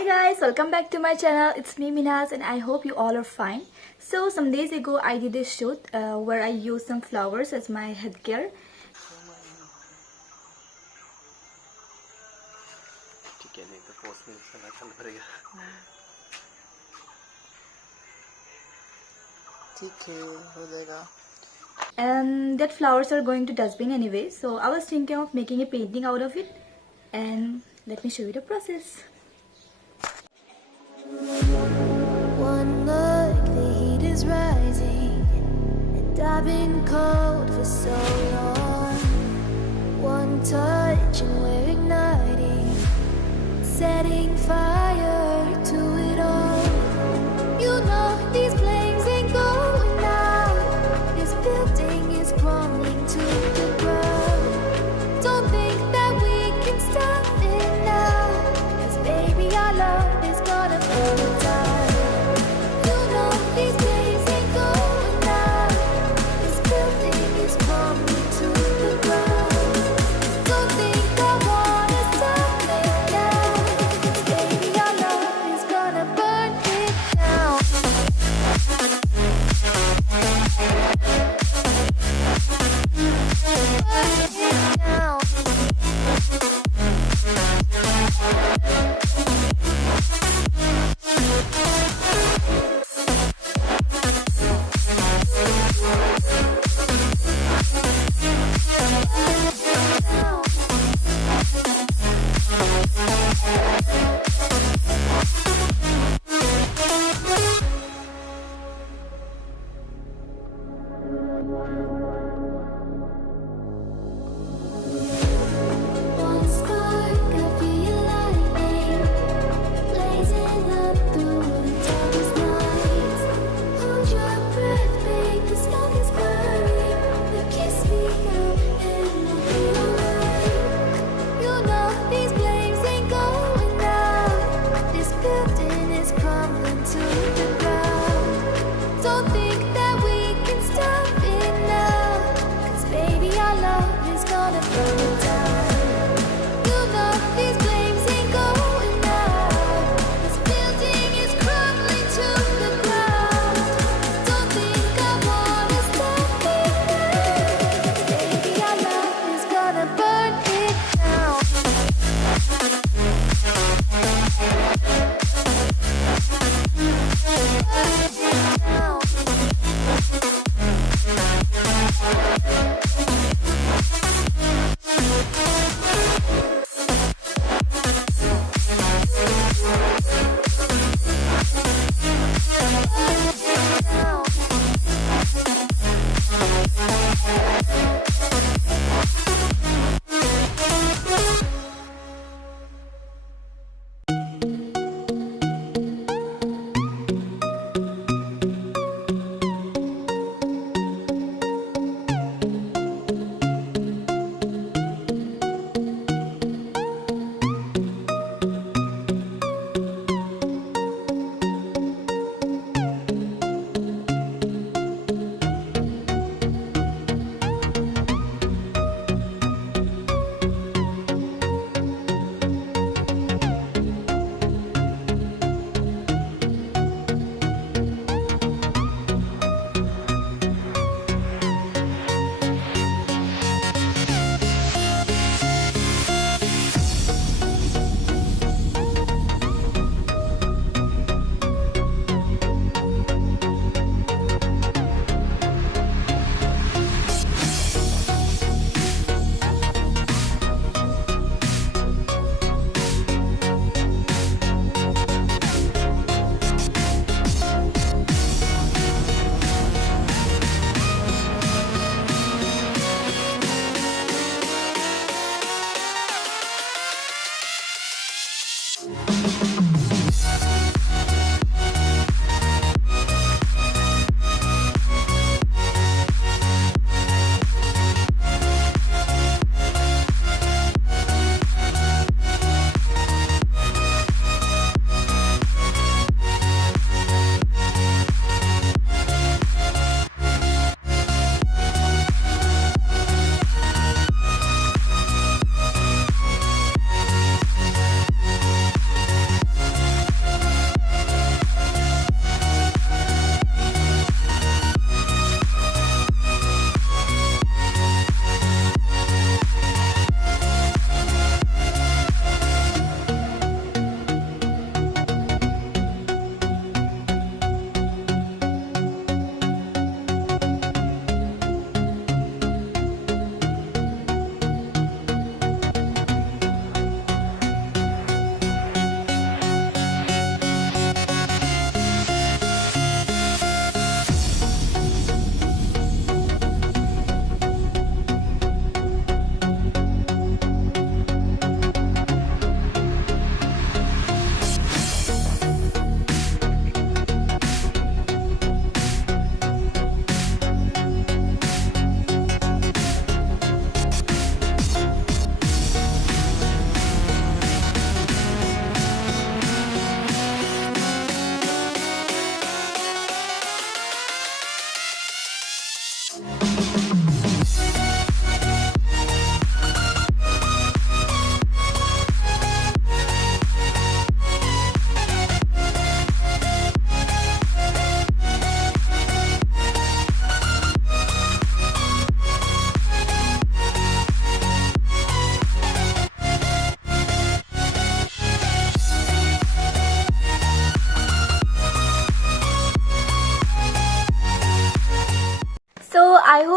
Hey guys, welcome back to my channel. It's me Minaz and I hope you all are fine. So some days ago I did a shoot where I used some flowers as my headgear. ठीक है नहीं तो post में चला चल पड़ेगा ठीक है हो जाएगा And that flowers are going to dustbin anyway. So I was thinking of making a painting out of it. And let me show you the process. One look, the heat is rising, and I've been cold for so long. One touch and we're igniting, setting fire to it all. You know these flames ain't going out. This building is crumbling to the ground. Don't think that we can stop it now, 'cause baby our love is gonna burn down. You know these days ain't going out. This building is crumbling to the ground. Don't think I wanna stop it now, 'cause baby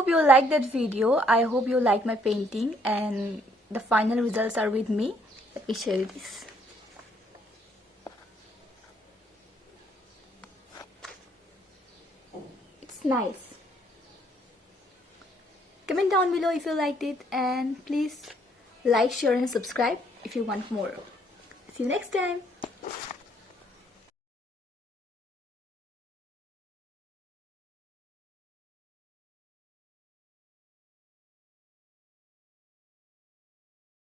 hope you liked that video. I hope you like my painting, and the final results are with me. Let me show you this. It's nice. Comment down below if you liked it, and please like, share and subscribe if you want more. See you next time.